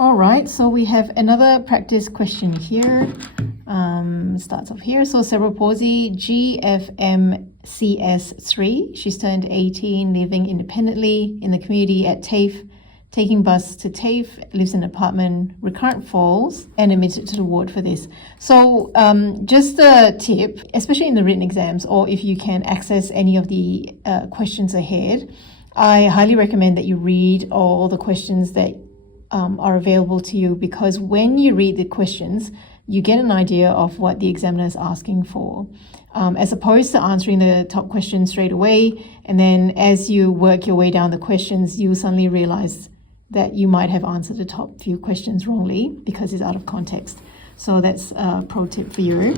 All right, so we have another practice question here. Starts off here. So cerebral palsy, GFMCS3. She's turned 18, living independently in the community at TAFE, taking bus to TAFE, lives in an apartment, recurrent falls, and admitted to the ward for this. So just a tip, especially in the written exams, or if you can access any of the questions ahead, I highly recommend that you read all the questions that are available to you, because when you read the questions, you get an idea of what the examiner is asking for, as opposed to answering the top question straight away. And then as you work your way down the questions, you suddenly realize that you might have answered the top few questions wrongly because it's out of context. So that's a pro tip for you.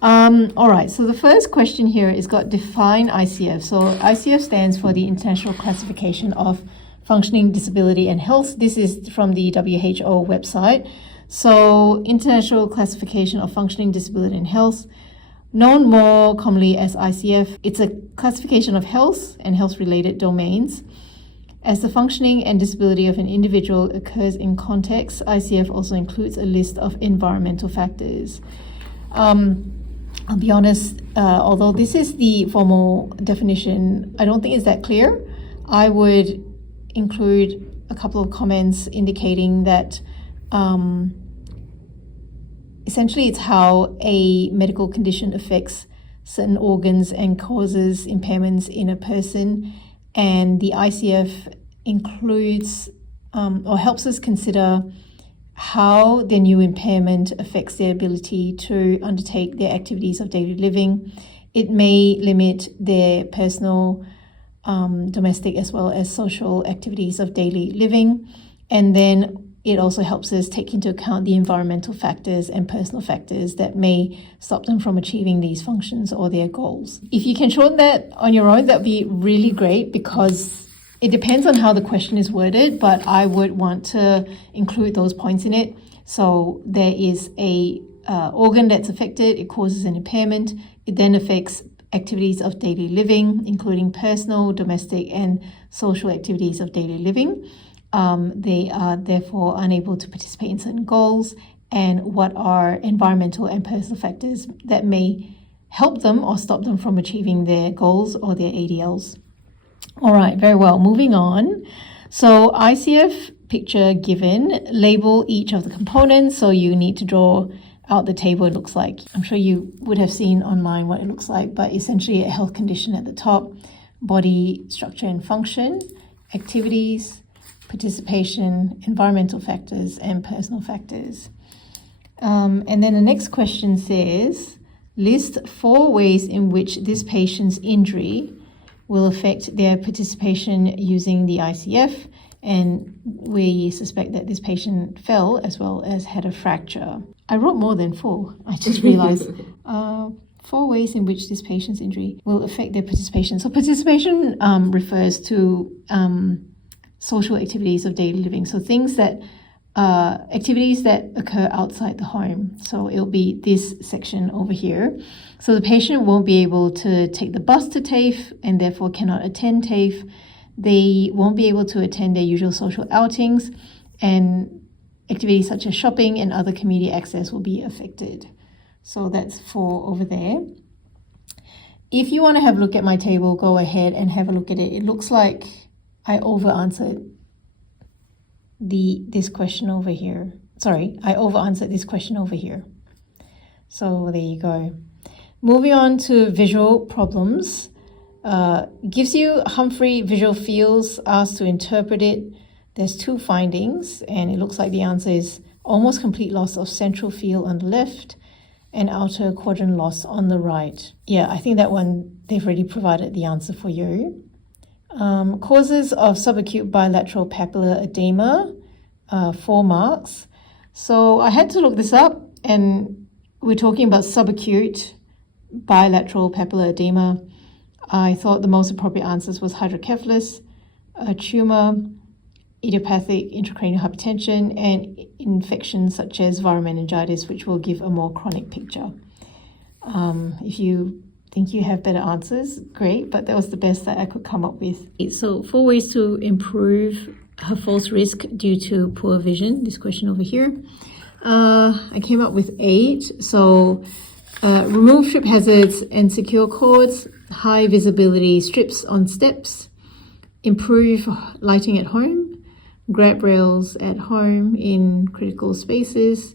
All right, so the first question here is got define ICF. So ICF stands for the International Classification of Functioning, Disability and Health. This is from the WHO website. So International Classification of Functioning, Disability and Health, known more commonly as ICF. It's a classification of health and health-related domains. As the functioning and disability of an individual occurs in context, ICF also includes a list of environmental factors. I'll be honest, although this is the formal definition, I don't think it's that clear. I would include a couple of comments indicating that essentially it's how a medical condition affects certain organs and causes impairments in a person. And the ICF includes or helps us consider how their new impairment affects their ability to undertake their activities of daily living. It may limit their personal, domestic, as well as social activities of daily living. And then it also helps us take into account the environmental factors and personal factors that may stop them from achieving these functions or their goals. If you can shorten that on your own, that would be really great, because it depends on how the question is worded, but I would want to include those points in it. So there is a organ that's affected, it causes an impairment, it then affects activities of daily living, including personal, domestic, and social activities of daily living. They are therefore unable to participate in certain goals, and what are environmental and personal factors that may help them or stop them from achieving their goals or their ADLs. All right, very well. Moving on. So ICF picture given, label each of the components. So you need to draw out the table. It looks like, I'm sure you would have seen online what it looks like, but essentially a health condition at the top, body structure and function, activities, participation, environmental factors, and personal factors. And then the next question says, list 4 ways in which this patient's injury will affect their participation using the ICF. And we suspect that this patient fell as well as had a fracture. I wrote more than 4. I just realized 4 ways in which this patient's injury will affect their participation. So participation refers to social activities of daily living. So things that, activities that occur outside the home. So it'll be this section over here. So the patient won't be able to take the bus to TAFE and therefore cannot attend TAFE. They won't be able to attend their usual social outings, and activities such as shopping and other community access will be affected. So that's 4 over there. If you want to have a look at my table, go ahead and have a look at it. It looks like I over-answered this question over here. I over-answered this question over here. So there you go. Moving on to visual problems. Gives you Humphrey visual fields, asked to interpret it. There's 2 findings, and it looks like the answer is almost complete loss of central field on the left and outer quadrant loss on the right. Yeah, I think that one, they've already provided the answer for you. Causes of subacute bilateral papillar edema, 4 marks. So I had to look this up, and we're talking about subacute bilateral papillar edema. I thought the most appropriate answers was hydrocephalus, a tumor, idiopathic intracranial hypertension, and infections such as viral meningitis, which will give a more chronic picture. If you think you have better answers, great, but that was the best that I could come up with. So 4 ways to improve her false risk due to poor vision, this question over here. I came up with 8. So remove trip hazards and secure cords, high visibility strips on steps, improve lighting at home, grab rails at home in critical spaces,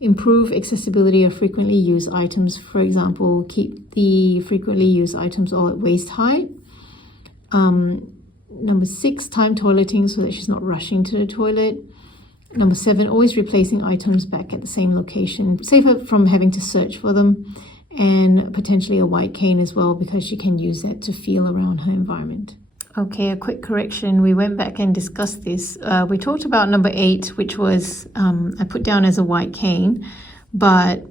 improve accessibility of frequently used items. For example, keep the frequently used items all at waist height. Number 6, time toileting so that she's not rushing to the toilet. Number 7, always replacing items back at the same location. Save her from having to search for them. And potentially a white cane as well, because she can use that to feel around her environment. Okay, a quick correction. We went back and discussed this. We talked about number 8, which was I put down as a white cane, but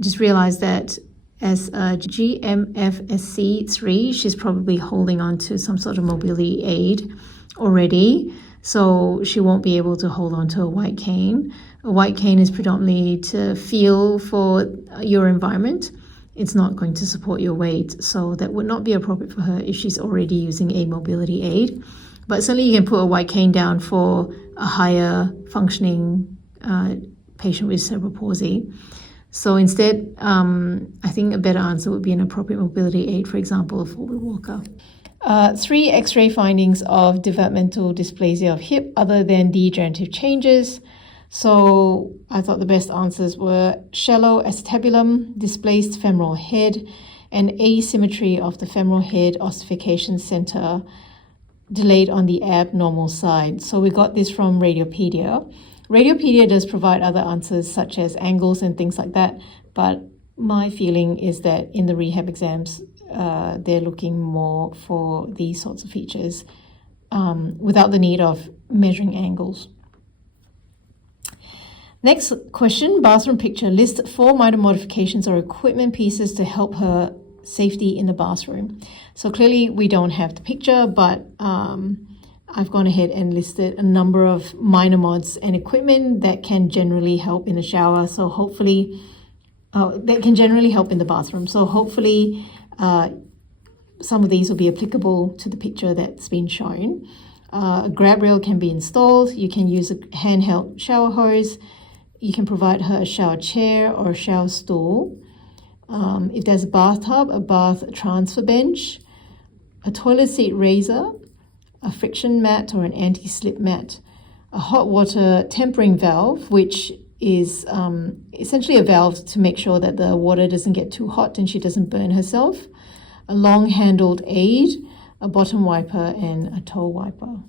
just realized that as a GMFSC3, she's probably holding on to some sort of mobility aid already, so she won't be able to hold on to a white cane. A white cane is predominantly to feel for your environment. It's not going to support your weight, so that would not be appropriate for her if she's already using a mobility aid. But certainly you can put a white cane down for a higher functioning patient with cerebral palsy. So instead, I think a better answer would be an appropriate mobility aid, for example, a forward walker. 3 X-ray findings of developmental dysplasia of hip other than degenerative changes. So I thought the best answers were shallow acetabulum, displaced femoral head, and asymmetry of the femoral head ossification center delayed on the abnormal side. So we got this from Radiopedia. Radiopedia does provide other answers such as angles and things like that, but my feeling is that in the rehab exams, they're looking more for these sorts of features without the need of measuring angles. Next question, bathroom picture. List 4 minor modifications or equipment pieces to help her safety in the bathroom. So clearly we don't have the picture, but I've gone ahead and listed a number of minor mods and equipment that can generally help in the shower. So hopefully, that can generally help in the bathroom. So hopefully some of these will be applicable to the picture that's been shown. A grab rail can be installed. You can use a handheld shower hose. You can provide her a shower chair or a shower stool. If there's a bathtub, a bath transfer bench, a toilet seat raiser, a friction mat or an anti-slip mat, a hot water tempering valve, which is essentially a valve to make sure that the water doesn't get too hot and she doesn't burn herself, a long-handled aid, a bottom wiper, and a toe wiper.